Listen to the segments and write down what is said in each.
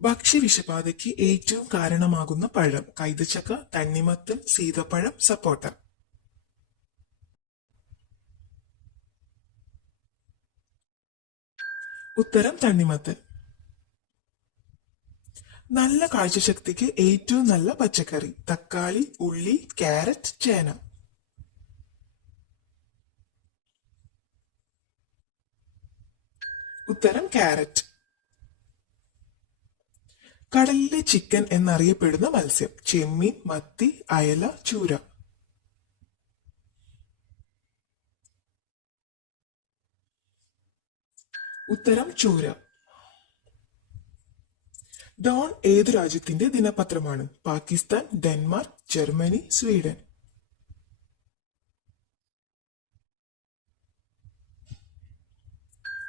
ഭക്ഷ്യവിഷബാധയ്ക്ക് ഏറ്റവും കാരണമാകുന്ന പഴം: കൈതച്ചക്ക, തണ്ണിമത്തൻ, സീതപ്പഴം, സപ്പോട്ട. ഉത്തരം തണ്ണിമത്തൻ. നല്ല കാഴ്ചശക്തിക്ക് ഏറ്റവും നല്ല പച്ചക്കറി: തക്കാളി, ഉള്ളി, ക്യാരറ്റ്, ചേന. ഉത്തരം ക്യാരറ്റ്. കടലിലെ ചിക്കൻ എന്നറിയപ്പെടുന്ന മത്സ്യം: ചെമ്മീൻ, മത്തി, അയല, ചൂര. ഉത്തരം ചൂര. ഡോൺ ഏതു രാജ്യത്തിന്റെ ദിനപത്രമാണ്? Pakistan, Denmark, Germany, Sweden.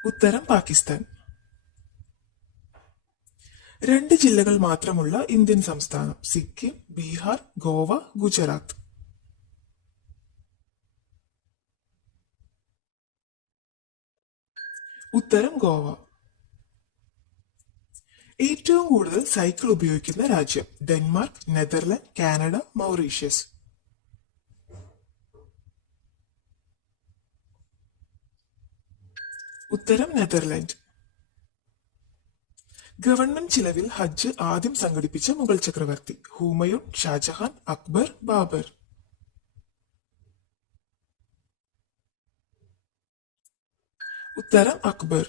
ഉത്തരം പാകിസ്ഥാൻ. 2 ജില്ലകൾ മാത്രമുള്ള ഇന്ത്യൻ സംസ്ഥാനം: സിക്കിം, ബീഹാർ, ഗോവ, ഗുജറാത്ത്. ഉത്തരം ഗോവ. ഏറ്റവും കൂടുതൽ സൈക്കിൾ ഉപയോഗിക്കുന്ന രാജ്യം: ഡെൻമാർക്ക്, നെതർലൻഡ്, കാനഡ, മൗറീഷ്യസ്. ഉത്തരം നെതർലൻഡ്. ഗവൺമെന്റ് ചിലവിൽ ഹജ്ജ് ആദ്യം സംഘടിപ്പിച്ച മുഗൾ ചക്രവർത്തി: ഹുമയൂൺ, ഷാജഹാൻ, അക്ബർ, ബാബർ. ഉത്തരം അക്ബർ.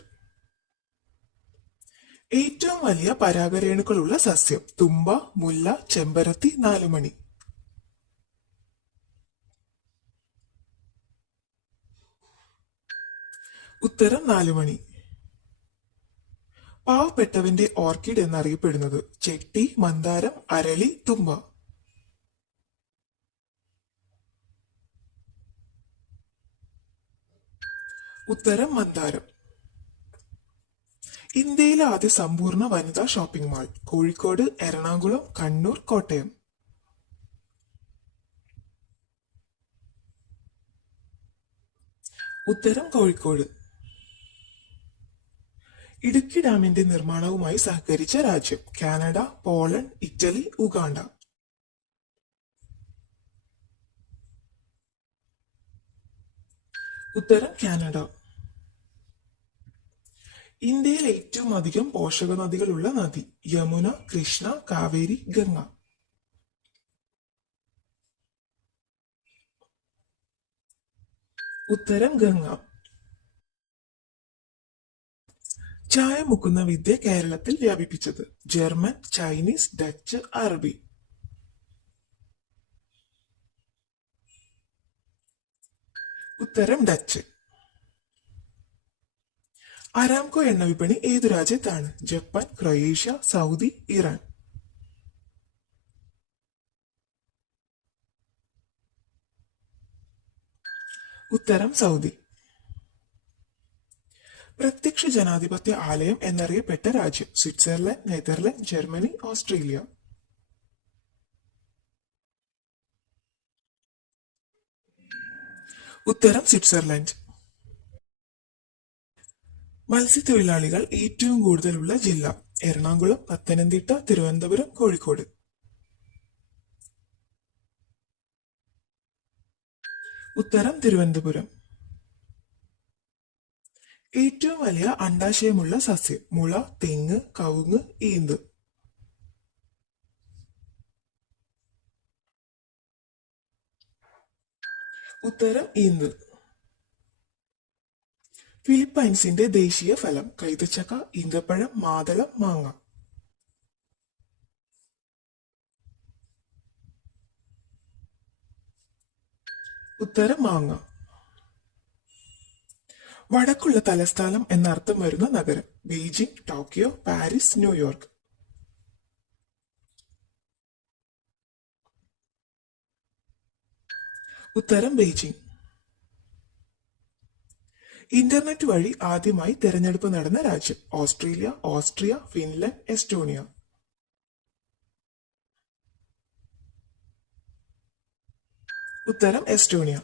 ഏറ്റവും വലിയ പരാഗരേണുക്കളുള്ള സസ്യം: തുമ്പ, മുല്ല, ചെമ്പരത്തി, നാലുമണി. ഉത്തരം നാലുമണി. പാവപ്പെട്ടവന്റെ ഓർക്കിഡ് എന്നറിയപ്പെടുന്നത്: ചെട്ടി, മന്ദാരം, അരളി, തുമ്പ. ഉത്തരം മന്ദാരം. ഇന്ത്യയിലെ ആദ്യ സമ്പൂർണ്ണ വനിതാ ഷോപ്പിംഗ് മാൾ: കോഴിക്കോട്, എറണാകുളം, കണ്ണൂർ, കോട്ടയം. ഉത്തരം കോഴിക്കോട്. ഇടുക്കി ഡാമിന്റെ നിർമ്മാണവുമായി സഹകരിച്ച രാജ്യം: കാനഡ, പോളണ്ട്, ഇറ്റലി, ഉഗാണ്ട. ഉത്തരം കാനഡ. ഇന്ത്യയിൽ ഏറ്റവും അധികം പോഷക നദികളുള്ള നദി: യമുന, കൃഷ്ണ, കാവേരി, ഗംഗ. ഉത്തരം ഗംഗ. ചായ മുക്കുന്ന വിദ്യ കേരളത്തിൽ വ്യാപിപ്പിച്ചത്: ജർമ്മൻ, ചൈനീസ്, ഡച്ച്, അറബി. ഉത്തരം ഡച്ച്. അരാംകോ എണ്ണ വിപണി ഏതു രാജ്യത്താണ്? Japan, Croatia, Saudi, Iran. ഉത്തരം സൗദി. പ്രത്യക്ഷ ജനാധിപത്യ ആലയം എന്നറിയപ്പെട്ട രാജ്യം: സ്വിറ്റ്സർലൻഡ്, നെതർലൻഡ്, ജർമ്മനി, ഓസ്ട്രേലിയ. ഉത്തരം സ്വിറ്റ്സർലൻഡ്. മത്സ്യത്തൊഴിലാളികൾ ഏറ്റവും കൂടുതലുള്ള ജില്ല: എറണാകുളം, പത്തനംതിട്ട, തിരുവനന്തപുരം, കോഴിക്കോട്. ഉത്തരം തിരുവനന്തപുരം. ഏറ്റവും വലിയ അണ്ഡാശയമുള്ള സസ്യം: മുള, തെങ്ങ്, കവുങ്ങ്, ഈന്ത്. ഉത്തരം ഈന്ത്. ഫിലിപ്പൈൻസിന്റെ ദേശീയ ഫലം: കൈതച്ചക്ക, ഈന്തപ്പഴം, മാതളം, മാങ്ങ. ഉത്തരം മാങ്ങ. വടക്കുള്ള തലസ്ഥാനം എന്നർത്ഥം വരുന്ന നഗരം: ബീജിംഗ്, ടോക്കിയോ, പാരീസ്, ന്യൂയോർക്ക്. ഉത്തരം ബീജിംഗ്. ഇന്റർനെറ്റ് വഴി ആദ്യമായി തെരഞ്ഞെടുപ്പ് നടന്ന രാജ്യം: ഓസ്ട്രേലിയ, ഓസ്ട്രിയ, ഫിൻലൻഡ്, എസ്റ്റോണിയ. ഉത്തരം എസ്റ്റോണിയ.